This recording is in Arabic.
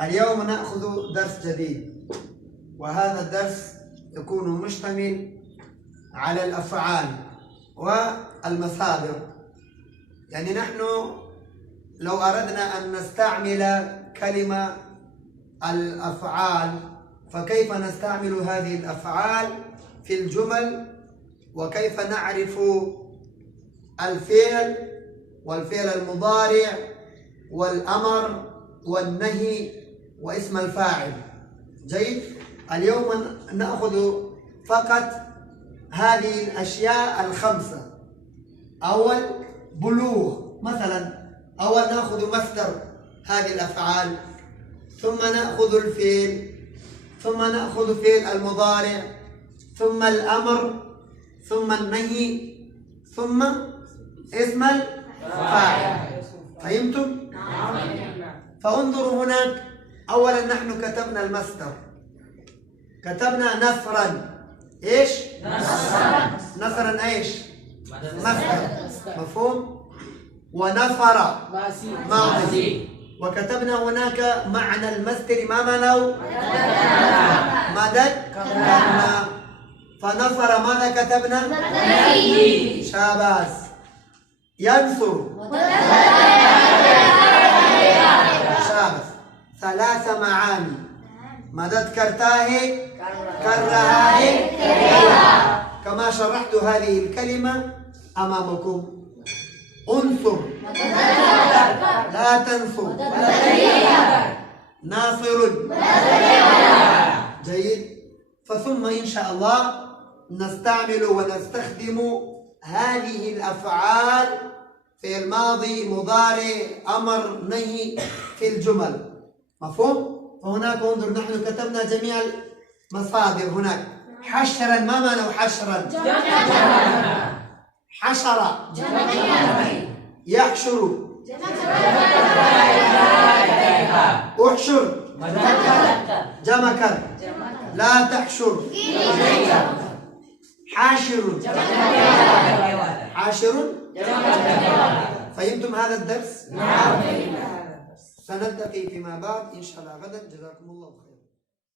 اليوم نأخذ درس جديد، وهذا الدرس يكون مشتمل على الأفعال والمصادر. يعني نحن لو أردنا أن نستعمل كلمة الأفعال، فكيف نستعمل هذه الأفعال في الجمل، وكيف نعرف الفعل والفعل المضارع والأمر والنهي واسم الفاعل. جيد. اليوم نأخذ فقط هذه الأشياء الخمسة. أول بلوغ مثلا، أول نأخذ مصدر هذه الأفعال، ثم نأخذ الفعل، ثم نأخذ فعل المضارع، ثم الأمر، ثم النهي، ثم اسم الفاعل. فهمتم؟ فانظروا هناك. أولا نحن كتبنا المصدر، كتبنا نصرا. ايش؟ نصرا ايش؟ مصدر. مفهوم؟ ونصر ماضي. وكتبنا هناك معنى المصدر ما معناه؟ مدد. كتبنا. فنصر ماذا كتبنا؟ شاباس. ينصر شاباس. ثلاث معاني. ما ذكرتاه كرهاه كما شرحت هذه الكلمة أمامكم. انصر لا تنصر. ناصر. جيد. فثم إن شاء الله نستعمل ونستخدم هذه الأفعال في الماضي، مضارع، أمر، نهي في الجمل. مفهوم؟ فهناك انظر، نحن كتبنا جميع المصادر هناك. حشرا، ما معنى حشرا؟ حشر. يحشر. احشر. جمكر. لا تحشر. حاشر. حاشر. فهمتم هذا الدرس؟ نعم. سنلتقي فيما بعد إن شاء الله غدا. جزاكم الله خيرا.